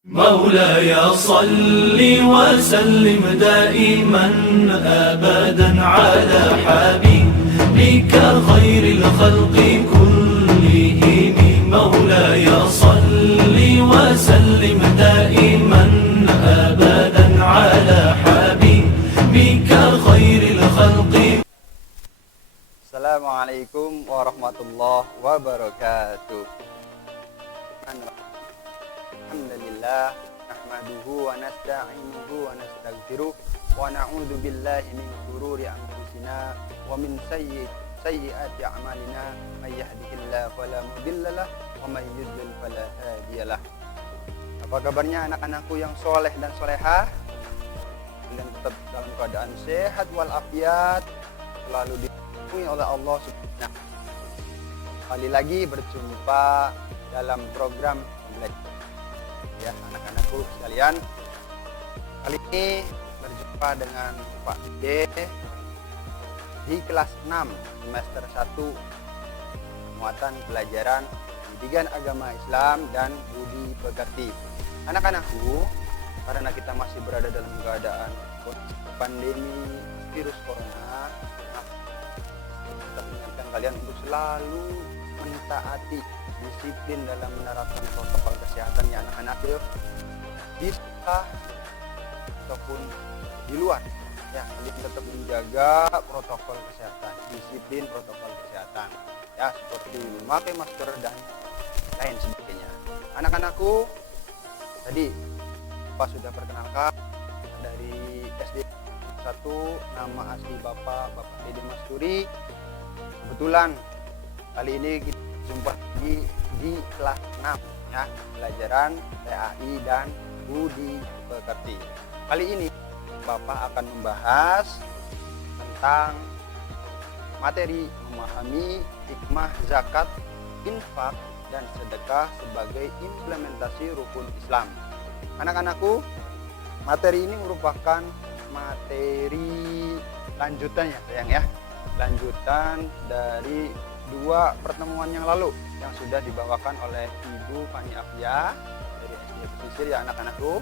مولاي صل وسلم دائما أبدا على حبيبك خير الخلق كلهم. مولاي صل وسلم دائما أبدا على حبيبك خير الخلق. Assalamualaikum warahmatullahi wabarakatuh. Alhamdulillah nahmaduhu wa nasta'inuhu wa nastaghfiruh wa na'udzu billahi min shururi anfusina wa min sayyiati a'malina may yahdihillahu fala mudhillalah wa may yudlil fala hadiyalah. Apa kabarnya anak-anakku yang soleh dan solehah? Kalian tetap dalam keadaan sehat walafiat, selalu dilindungi oleh Allah Subhanahu. Kali lagi berjumpa dalam program belajar. Ya, anak-anakku sekalian, kali ini berjumpa dengan Pak D di kelas 6 semester 1 muatan pelajaran pendidikan agama Islam dan budi pekerti. Anak-anakku, karena kita masih berada dalam keadaan pandemi virus corona, kita mengingatkan kalian untuk selalu mentaati disiplin dalam menerapkan protokol kesehatan ya anak-anak, di sekolah ataupun di luar ya, kalian tetap menjaga protokol kesehatan, disiplin protokol kesehatan ya, seperti memakai masker dan lain sebagainya. Anak-anakku, tadi Bapak sudah perkenalkan dari SD 1, nama asli Bapak Dede Masturi. Kebetulan kali ini kita jumpa di kelas 6 ya, pelajaran PAI dan budi pekerti. Kali ini Bapak akan membahas tentang materi memahami hikmah zakat, infak, dan sedekah sebagai implementasi rukun Islam. Anak-anakku, materi ini merupakan materi lanjutan ya sayang ya, lanjutan dari 2 pertemuan yang lalu yang sudah dibawakan oleh Ibu Fani Afia dari SD Pesisir ya anak-anakku.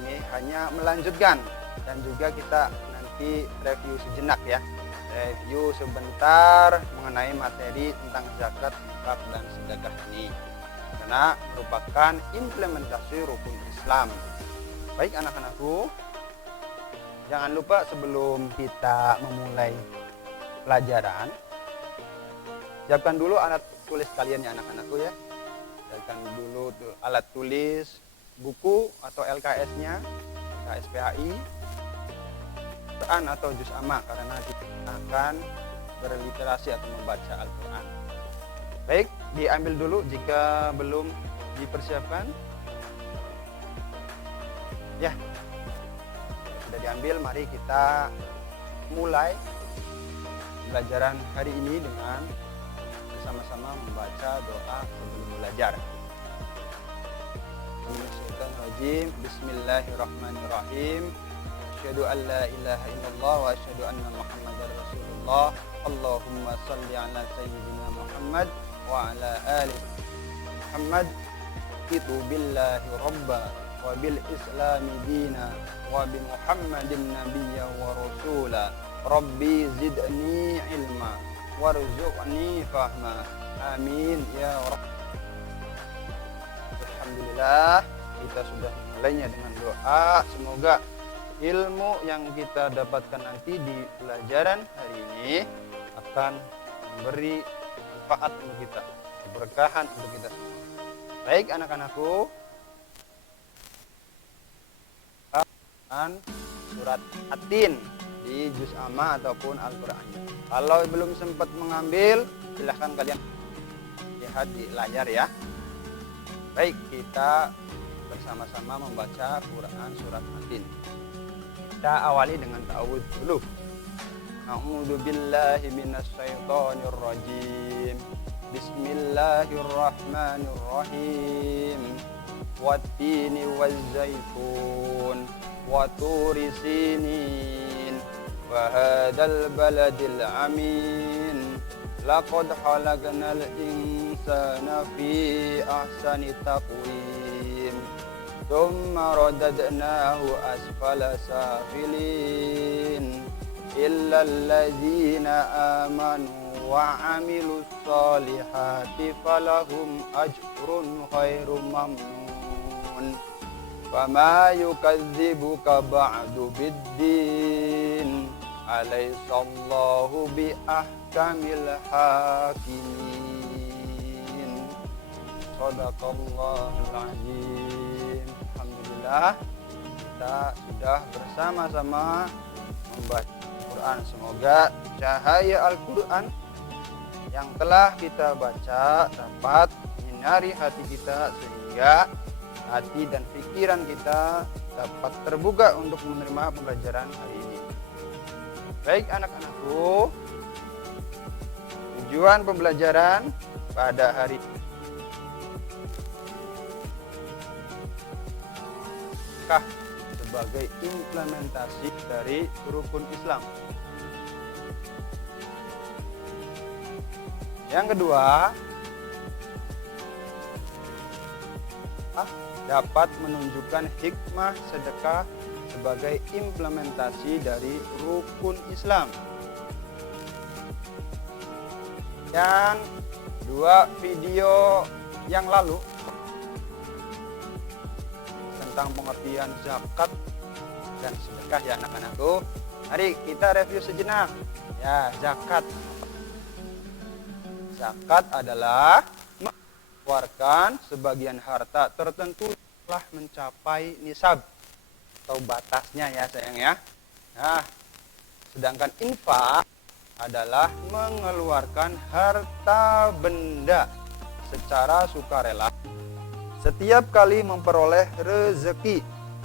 Ini hanya melanjutkan dan juga kita nanti review sejenak ya, review sebentar mengenai materi tentang zakat, infak, dan sedekah ini karena merupakan implementasi rukun Islam. Baik anak-anakku, jangan lupa sebelum kita memulai pelajaran, siapkan dulu alat tulis kalian ya anak-anakku ya. Siapkan dulu alat tulis, buku atau LKS-nya, LKS PAI, Quran atau juz amma karena kita akan berliterasi atau membaca Al-Quran. Baik, diambil dulu jika belum dipersiapkan. Ya, sudah diambil, mari kita mulai pelajaran hari ini dengan sama-sama membaca doa sebelum belajar. Bismillahirrahmanirrahim. Asyhadu an la ilaha illallah wa asyhadu anna Muhammadar Rasulullah. Allahumma shalli ala sayyidina Muhammad wa ala ali Muhammad. Itu billahi rabba wa bil islami dina wa bi Muhammadin nabiyya wa rasula. Rabbi zidni ilma warzuqni fahma, amin ya rabb. Alhamdulillah, kita sudah mulainya dengan doa. Semoga ilmu yang kita dapatkan nanti di pelajaran hari ini akan memberi manfaat untuk kita, keberkahan untuk kita semua. Baik anak-anakku, surat Atin di juz amma ataupun Al-Quran. Kalau belum sempat mengambil, silahkan kalian lihat di layar ya. Baik, kita bersama-sama membaca Quran surat Atin. Kita awali dengan ta'awudz dulu. A'udzu billahi minasyaitonir rajim. Bismillahirrahmanirrahim. Wattini wazzaitun wa turi sinin wa hadzal baladil amin. Laqad khalaqnal insana fi ahsani taqwim. thumma radadnahu asfala safilin illa allazina amanu wa amilus solihati falahum ajrun khairu mamnun fama yukadzibuka ba'du biddin alaysallahu bi ahkamil hakimin. Shadaqallahul azim. Alhamdulillah, kita sudah bersama-sama membaca Al-Quran. Semoga cahaya Al-Quran yang telah kita baca dapat menyinari hati kita, sehingga hati dan pikiran kita dapat terbuka untuk menerima pembelajaran hari ini. Baik anak-anakku, tujuan pembelajaran pada hari ini sebagai implementasi dari rukun Islam. Yang kedua, dapat menunjukkan hikmah sedekah sebagai implementasi dari rukun Islam. Dan dua video yang lalu tentang pengertian zakat dan sedekah ya anak-anakku. Mari kita review sejenak. Ya, zakat. Zakat adalah mengeluarkan sebagian harta tertentu telah mencapai nisab atau batasnya ya sayang ya. Nah, sedangkan infak adalah mengeluarkan harta benda secara sukarela setiap kali memperoleh rezeki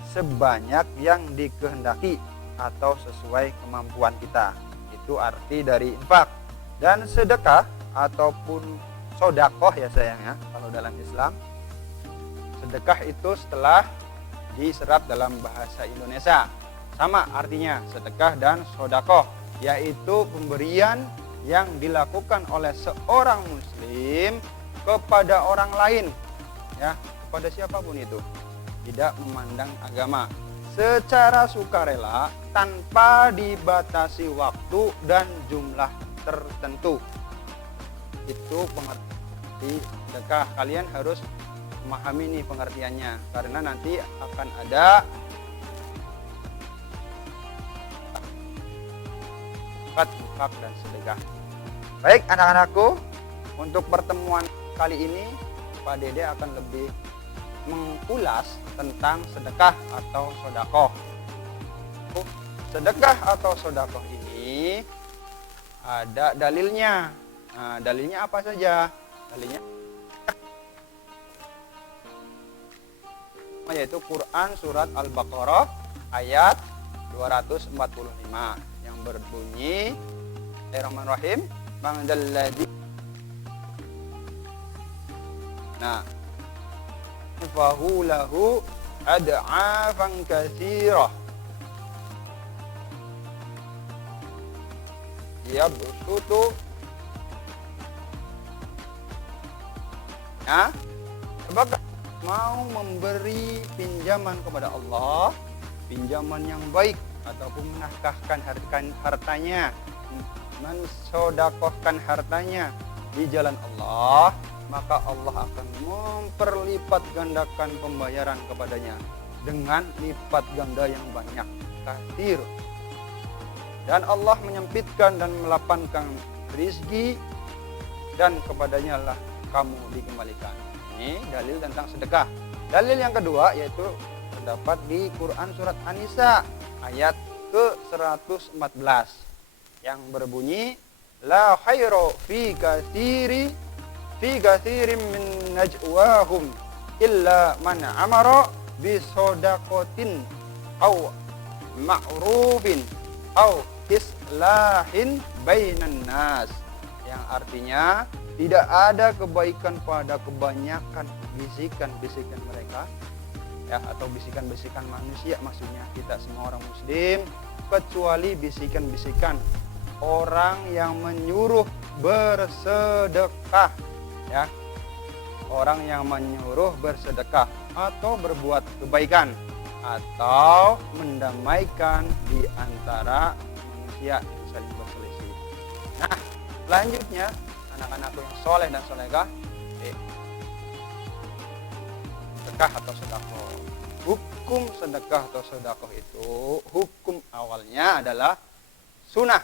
sebanyak yang dikehendaki atau sesuai kemampuan kita. Itu arti dari infak. Dan sedekah ataupun sodakoh ya sayang ya, kalau dalam Islam sedekah itu setelah diserap dalam bahasa Indonesia sama artinya sedekah dan sodakoh, yaitu pemberian yang dilakukan oleh seorang muslim kepada orang lain ya, kepada siapapun itu, tidak memandang agama, secara sukarela tanpa dibatasi waktu dan jumlah tertentu. Itu pengerti sedekah. Kalian harus memahami nih pengertiannya, karena nanti akan ada infak dan sedekah. Baik anak-anakku, untuk pertemuan kali ini Pak Dede akan lebih mengulas tentang sedekah atau sodakoh. Sedekah atau sodakoh ini ada dalilnya. Nah, dalilnya apa saja? Dalilnya yaitu Quran surat Al-Baqarah ayat 245 yang berbunyi Bismillahirrahmanirrahim. Nah, fahu lahu ad'afan katsirah yabsutu. Nah, apakah mau memberi pinjaman kepada Allah, pinjaman yang baik, ataupun menafkahkan hartanya, mensodakohkan hartanya di jalan Allah, maka Allah akan memperlipat gandakan pembayaran kepadanya dengan lipat ganda yang banyak, katsir. Dan Allah menyempitkan dan melapangkan rizki, dan kepadanya lah kamu dikembalikan. Ini dalil tentang sedekah. Dalil yang kedua yaitu terdapat di Quran surat An-Nisa ayat ke-114 yang berbunyi la khairu fi katsirin min najwahum illa man amara bi shadaqatin aw ma'rufin aw islahin bainan nas, yang artinya tidak ada kebaikan pada kebanyakan bisikan-bisikan mereka ya, atau bisikan-bisikan manusia, maksudnya kita semua orang muslim, kecuali bisikan-bisikan orang yang menyuruh bersedekah ya, orang yang menyuruh bersedekah. atau berbuat kebaikan atau mendamaikan di antara manusia yang saling berselisih. Nah, selanjutnya anak-anakku yang soleh dan solehah, sedekah atau sedekah. Hukum sedekah atau sedekah itu hukum awalnya adalah sunnah.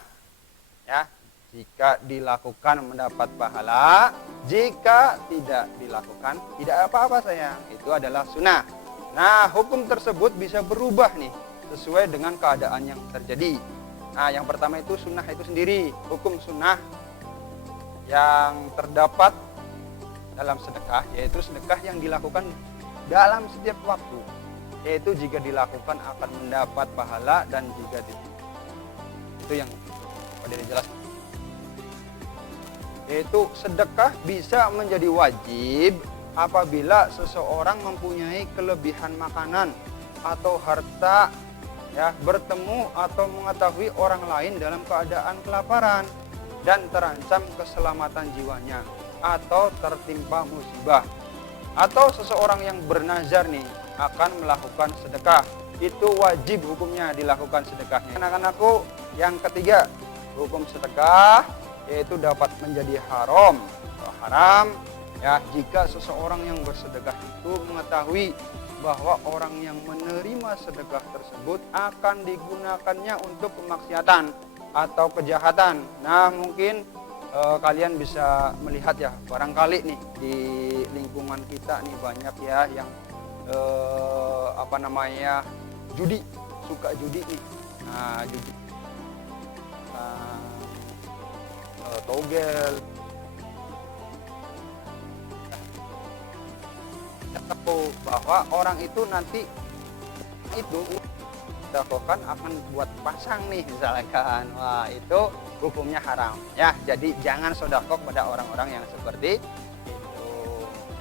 Ya, jika dilakukan mendapat pahala, jika tidak dilakukan tidak apa-apa sayang. Itu adalah sunnah. Nah, hukum tersebut bisa berubah nih sesuai dengan keadaan yang terjadi. Nah, yang pertama itu sunnah itu sendiri. Hukum sunnah yang terdapat dalam sedekah, yaitu sedekah yang dilakukan dalam setiap waktu, yaitu jika dilakukan akan mendapat pahala dan jika tidak. Itu yang pada dijelaskan. Yaitu sedekah bisa menjadi wajib apabila seseorang mempunyai kelebihan makanan atau harta, ya, bertemu atau mengetahui orang lain dalam keadaan kelaparan dan terancam keselamatan jiwanya atau tertimpa musibah, atau seseorang yang bernazar nih akan melakukan sedekah, itu wajib hukumnya dilakukan sedekahnya. Anak-anakku, yang ketiga hukum sedekah yaitu dapat menjadi haram atau haram, ya, jika seseorang yang bersedekah itu mengetahui bahwa orang yang menerima sedekah tersebut akan digunakannya untuk kemaksiatan atau kejahatan. Nah, mungkin kalian bisa melihat ya, barangkali nih di lingkungan kita nih banyak ya yang judi, suka judi nih. Nah, judi togel, tahu bahwa orang itu nanti itu dilakukan akan buat pasang nih misalkan. Wah, itu hukumnya haram ya. Jadi jangan sedekah pada orang-orang yang seperti itu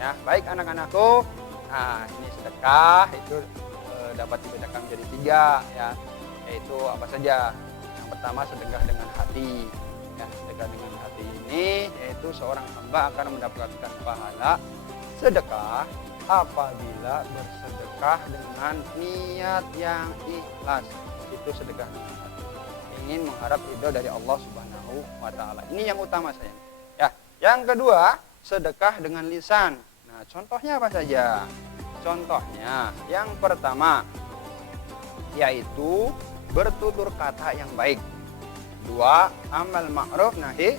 ya. Baik anak-anakku, nah ini sedekah itu dapat dibedakan menjadi 3 ya, yaitu apa saja. Yang pertama sedekah dengan hati ya. Sedekah dengan hati ini yaitu seorang hamba akan mendapatkan pahala sedekah apabila bersedekah dengan niat yang ikhlas. Itu sedekah dengan hati, ingin mengharap ridho dari Allah Subhanahu wa taala. Ini yang utama sayang. Ya, yang kedua, sedekah dengan lisan. Nah, contohnya apa saja? Contohnya, yang pertama yaitu bertutur kata yang baik. 2, amal ma'ruf nahi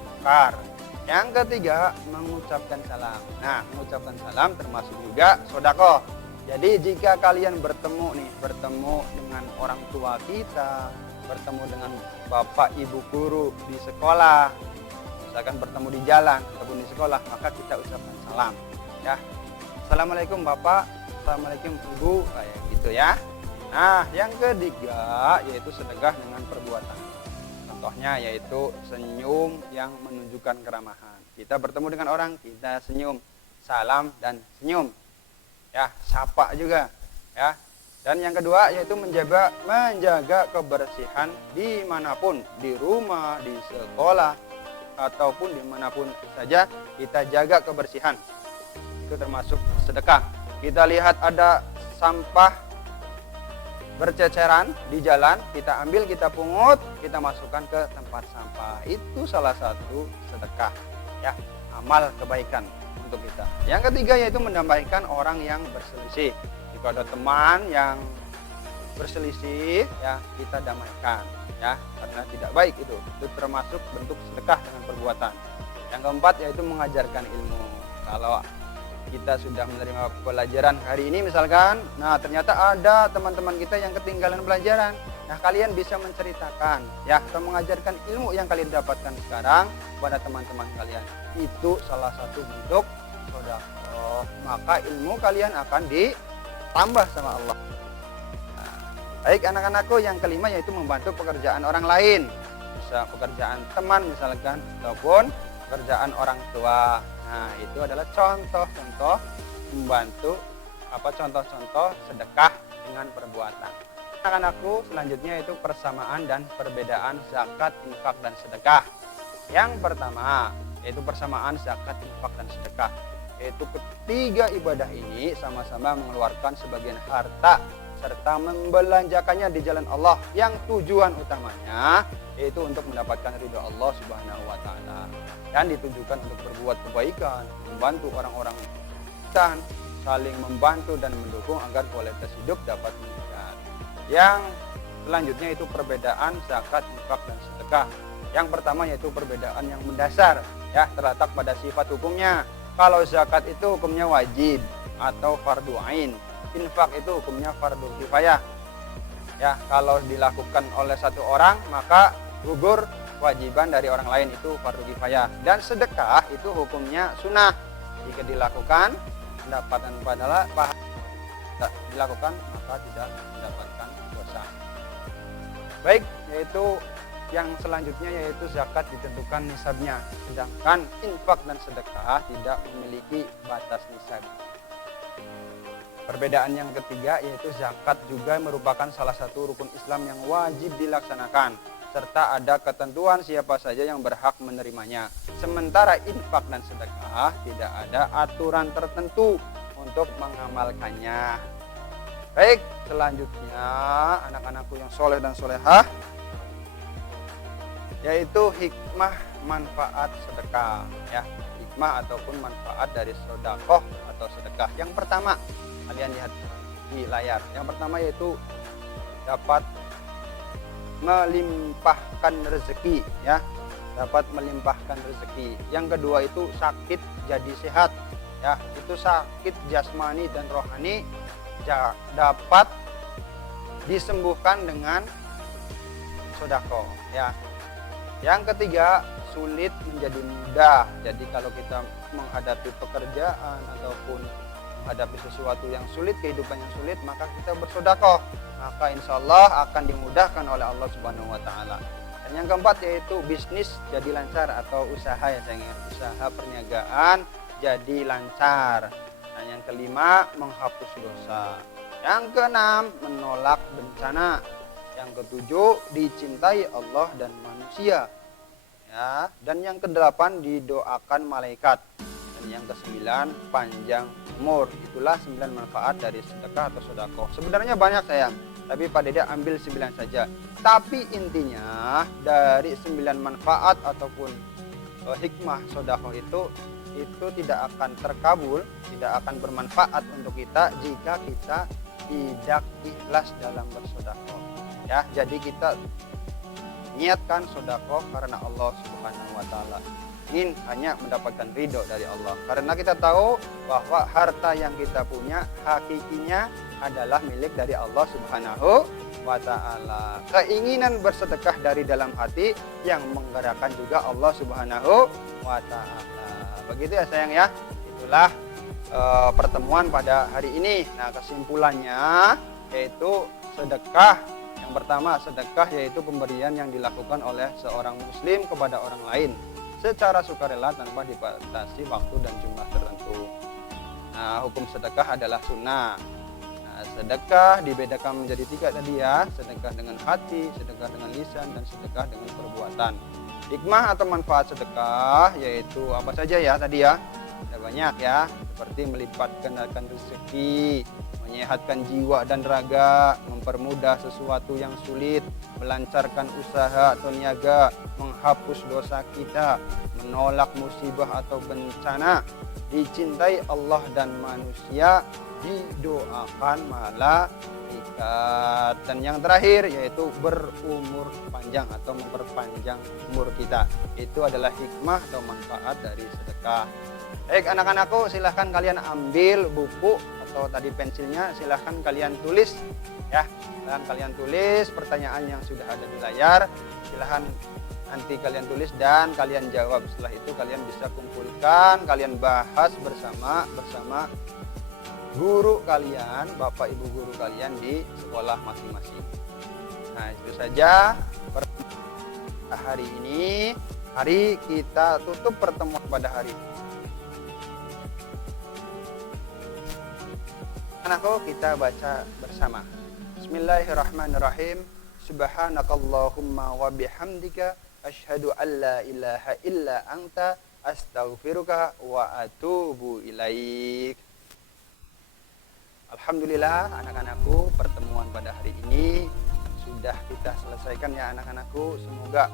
munkar. Yang ketiga, mengucapkan salam. Nah, mengucapkan salam termasuk juga sedekah. Jadi jika kalian bertemu dengan orang tua kita, bertemu dengan bapak ibu guru di sekolah, misalkan bertemu di jalan ataupun di sekolah, maka kita ucapkan salam ya. Assalamualaikum bapak, assalamualaikum ibu, kayak gitu ya. Nah, yang ketiga yaitu sedekah dengan perbuatan. Contohnya yaitu senyum yang menunjukkan keramahan. Kita bertemu dengan orang, kita senyum, salam dan senyum. Ya, sapa juga ya. Dan yang kedua yaitu menjaga kebersihan dimanapun, di rumah, di sekolah, ataupun dimanapun saja kita jaga kebersihan. Itu termasuk sedekah. Kita lihat ada sampah berceceran di jalan, kita ambil, kita pungut, kita masukkan ke tempat sampah. Itu salah satu sedekah ya, amal kebaikan untuk kita. Yang ketiga yaitu mendamaikan orang yang berselisih. Jika ada teman yang berselisih ya, kita damaikan ya, karena tidak baik itu termasuk bentuk sedekah dengan perbuatan. Yang keempat yaitu mengajarkan ilmu. Kalau kita sudah menerima pelajaran hari ini misalkan, nah ternyata ada teman-teman kita yang ketinggalan pelajaran. Nah, kalian bisa menceritakan ya, atau mengajarkan ilmu yang kalian dapatkan sekarang kepada teman-teman kalian. Itu salah satu bentuk sedekah. Maka ilmu kalian akan ditambah sama Allah. Nah, baik anak-anakku, yang kelima yaitu membantu pekerjaan orang lain. Bisa pekerjaan teman misalkan, ataupun pekerjaan orang tua. Nah, itu adalah contoh-contoh membantu, contoh-contoh sedekah dengan perbuatan. Anak-anakku, selanjutnya itu persamaan dan perbedaan zakat, infak, dan sedekah. Yang pertama yaitu persamaan zakat, infak, dan sedekah. yaitu ketiga ibadah ini sama-sama mengeluarkan sebagian harta serta membelanjakannya di jalan Allah yang tujuan utamanya yaitu untuk mendapatkan ridho Allah Subhanahu wa taala, dan ditujukan untuk berbuat kebaikan, membantu orang-orang dan saling membantu dan mendukung agar kualitas hidup dapat meningkat. Yang selanjutnya itu perbedaan zakat, infak dan sedekah. Yang pertama yaitu perbedaan yang mendasar, ya, terletak pada sifat hukumnya. Kalau zakat itu hukumnya wajib atau fardu ain. Infak itu hukumnya fardu kifayah. Ya, kalau dilakukan oleh satu orang maka gugur kewajiban dari orang lain, itu fardu kifayah. Dan sedekah itu hukumnya sunnah. Jika dilakukan mendapatkan pahala, tidak dilakukan maka tidak mendapatkan dosa. Baik, yaitu yang selanjutnya yaitu zakat ditentukan nisabnya, sedangkan infak dan sedekah tidak memiliki batas nisab. Perbedaan yang ketiga yaitu zakat juga merupakan salah satu rukun Islam yang wajib dilaksanakan, serta ada ketentuan siapa saja yang berhak menerimanya. Sementara infak dan sedekah tidak ada aturan tertentu untuk mengamalkannya. Baik, selanjutnya anak-anakku yang soleh dan solehah, yaitu hikmah manfaat sedekah, ya, hikmah ataupun manfaat dari sedekah atau sedekah. Yang pertama, kalian lihat di layar. Yang pertama yaitu dapat melimpahkan rezeki, ya, dapat melimpahkan rezeki. Yang kedua itu sakit jadi sehat, ya, itu sakit jasmani dan rohani dapat disembuhkan dengan sedekah, ya. Yang ketiga, sulit menjadi mudah. Jadi kalau kita menghadapi pekerjaan ataupun menghadapi sesuatu yang sulit, kehidupan yang sulit, maka kita bersedekah, maka insya Allah akan dimudahkan oleh Allah Subhanahu wa taala. Dan yang keempat yaitu bisnis jadi lancar, atau usaha, ya sayang, usaha perniagaan jadi lancar. Dan yang kelima, menghapus dosa. Yang keenam, menolak bencana. Yang ketujuh, dicintai Allah dan manusia, ya. Dan yang kedelapan, didoakan malaikat. Dan yang kesembilan, panjang umur. Itulah 9 manfaat dari sedekah atau sedekah. Sebenarnya banyak sayang, tapi Pak Dede ambil 9 saja. Tapi intinya dari 9 manfaat ataupun hikmah sedekah itu tidak akan terkabul, tidak akan bermanfaat untuk kita jika kita tidak ikhlas dalam bersedekah. Ya, jadi kita niatkan sedekah karena Allah Subhanahu wa taala. Ingin hanya mendapatkan ridho dari Allah. Karena kita tahu bahwa harta yang kita punya hakikinya adalah milik dari Allah Subhanahu wa taala. Keinginan bersedekah dari dalam hati yang menggerakkan juga Allah Subhanahu wa taala. Begitu ya sayang ya. Itulah pertemuan pada hari ini. Nah, kesimpulannya yaitu sedekah. Yang pertama, sedekah yaitu pemberian yang dilakukan oleh seorang muslim kepada orang lain secara sukarela tanpa dibatasi waktu dan jumlah tertentu. Nah, hukum sedekah adalah sunnah. Nah, sedekah dibedakan menjadi 3 tadi ya: sedekah dengan hati, sedekah dengan lisan, dan sedekah dengan perbuatan. Hikmah atau manfaat sedekah yaitu apa saja ya tadi ya? Ada banyak ya, seperti melipat gandakan rezeki, menyehatkan jiwa dan raga, mempermudah sesuatu yang sulit, melancarkan usaha atau niaga, menghapus dosa kita, menolak musibah atau bencana, dicintai Allah dan manusia, didoakan malaikat. Dan yang terakhir yaitu berumur panjang atau memperpanjang umur kita. Itu adalah hikmah atau manfaat dari sedekah. Baik anak-anakku, silahkan kalian ambil buku atau tadi pensilnya, silahkan kalian tulis ya. Silahkan kalian tulis pertanyaan yang sudah ada di layar. Silahkan nanti kalian tulis dan kalian jawab. Setelah itu kalian bisa kumpulkan, kalian bahas bersama guru kalian, bapak ibu guru kalian di sekolah masing-masing. Nah, itu saja hari ini. Hari kita tutup pertemuan pada hari ini. Anakku, kita baca bersama. Bismillahirrahmanirrahim. Subhanakallahumma wa bihamdika asyhadu an la ilaha illa anta astaghfiruka wa atubu ilaik. Alhamdulillah anak-anakku, pertemuan pada hari ini sudah kita selesaikan ya anak-anakku. Semoga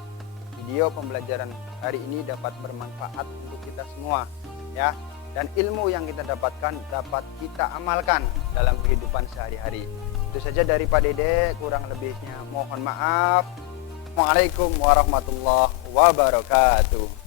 video pembelajaran hari ini dapat bermanfaat untuk kita semua ya, dan ilmu yang kita dapatkan dapat kita amalkan dalam kehidupan sehari-hari. Itu saja dari Pak Dede, kurang lebihnya mohon maaf. Assalamualaikum warahmatullahi wabarakatuh.